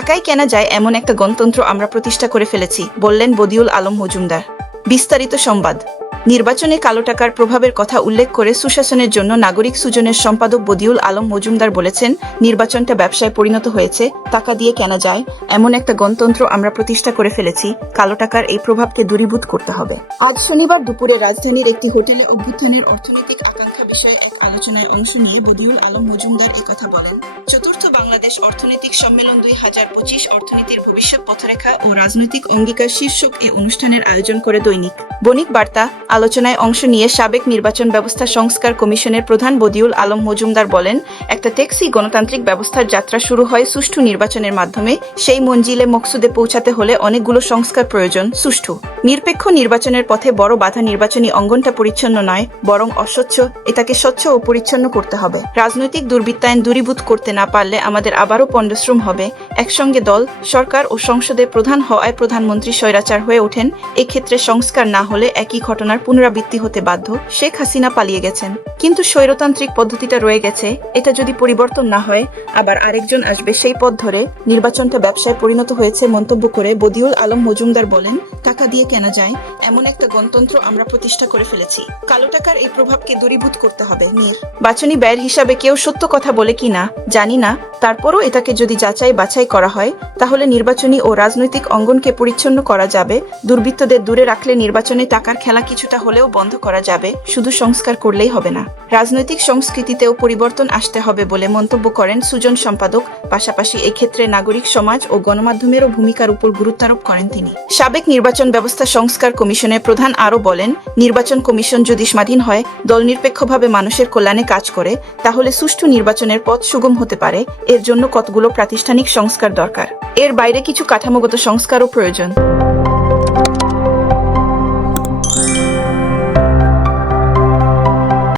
টাকায় কেনা যায় এমন একটা গণতন্ত্র আমরা প্রতিষ্ঠা করে ফেলেছি, বললেন বদিউল আলম মজুমদার। বিস্তারিত সংবাদ। নির্বাচনে কালো টাকার প্রভাবের কথা উল্লেখ করে সুশাসনের জন্য নাগরিক সুজনের সম্পাদক বদিউল আলম মজুমদার বলেছেন, নির্বাচনটা ব্যবসায় পরিণত হয়েছে, টাকা দিয়ে কেনা যায়, এমন একটা গণতন্ত্র আমরা প্রতিষ্ঠা করে ফেলেছি, কালো টাকার এই প্রভাবকে দূরীভূত করতে হবে। আজ শনিবার দুপুরে রাজধানীর একটি হোটেলে অভ্যুত্থানের অর্থনৈতিক আকাঙ্ক্ষা বিষয়ে এক আলোচনায় অংশ নিয়ে বদিউল আলম মজুমদার একথা বলেন, চতুর্থ বাংলাদেশ অর্থনৈতিক সম্মেলন দুই হাজার পঁচিশ অর্থনীতির ভবিষ্যৎ পথরেখা ও রাজনৈতিক অঙ্গীকার শীর্ষক এই অনুষ্ঠানের আয়োজন করে দৈনিক। বণিক বার্তা, আলোচনায় অংশ নিয়ে সাবেক নির্বাচন ব্যবস্থা সংস্কার কমিশনের প্রধান বদিউল আলম মজুমদার বলেন, একটা ট্যাক্সি গণতান্ত্রিক ব্যবস্থার যাত্রা শুরু হয় সুষ্ঠু নির্বাচনের মাধ্যমে। সেই মঞ্জিলে মকসুদে পৌঁছাতে হলে অনেকগুলো সংস্কার প্রয়োজন, সুষ্ঠু। নিরপেক্ষ নির্বাচনের পথে বড় বাধা নির্বাচনী অঙ্গনটা পরিচ্ছন্ন নয়, বরং অস্বচ্ছ, এটাকে স্বচ্ছ ও পরিচ্ছন্ন করতে হবে। রাজনৈতিক দুর্বৃত্তায়ন দূরীভূত করতে না পারলে আমাদের আবারও পণ্ডশ্রম হবে। একসঙ্গে দল, সরকার ও সংসদে প্রধান হওয়ায় প্রধানমন্ত্রী স্বৈরাচার হয়ে ওঠেন। এক্ষেত্রে সংস্কার না হলে একই ঘটনার পুনরাবৃত্তি হতে বাধ্য, শেখ হাসিনা পালিয়ে গেছেন। কিন্তু স্বৈরতান্ত্রিক পদ্ধতিটা রয়ে গেছে, এটা যদি পরিবর্তন না হয়, আবার আরেকজন আসবে সেই পথ ধরে। নির্বাচনটা ব্যবসায় পরিণত হয়েছে মন্তব্য করে বদিউল আলম মজুমদার বলেন টাকা দিয়ে কেনা যায়, এমন একটা গণতন্ত্র আমরা প্রতিষ্ঠা করে ফেলেছি। কালো টাকার এই প্রভাবকে দূরীভূত করতে হবে নির বাচনী ব্যয়ের হিসাবে কেউ সত্য কথা বলে কি না, জানি না। তারপরও এটাকে যদি যাচাই বাছাই করা হয়, তাহলে নির্বাচনী ও রাজনৈতিক অঙ্গনকে পরিচ্ছন্ন করা যাবে। দুর্বৃত্তদের দূরে রাখলে নির্বাচনে টাকার খেলা কিছুটা হলেও বন্ধ করা যাবে, শুধু সংস্কার করলেই হবে না। রাজনৈতিক সংস্কৃতিতেও পরিবর্তন আসতে হবে বলে মন্তব্য করেন সুজন সম্পাদক। পাশাপাশি এক্ষেত্রে নাগরিক সমাজ ও গণমাধ্যমেরও ভূমিকার উপর গুরুত্বারোপ করেন তিনি। সাবেক নির্বাচন ব্যবস্থা সংস্কার কমিশনের প্রধান আরও বলেন, নির্বাচন কমিশন যদি স্বাধীন হয়, দল নিরপেক্ষভাবে মানুষের কল্যাণে কাজ করে, তাহলে সুষ্ঠু নির্বাচনের পথ সুগম হতে পারে। এর জন্য কতগুলো প্রাতিষ্ঠানিক সংস্কার দরকার? এর বাইরে কিছু কাঠামোগত সংস্কারও প্রয়োজন।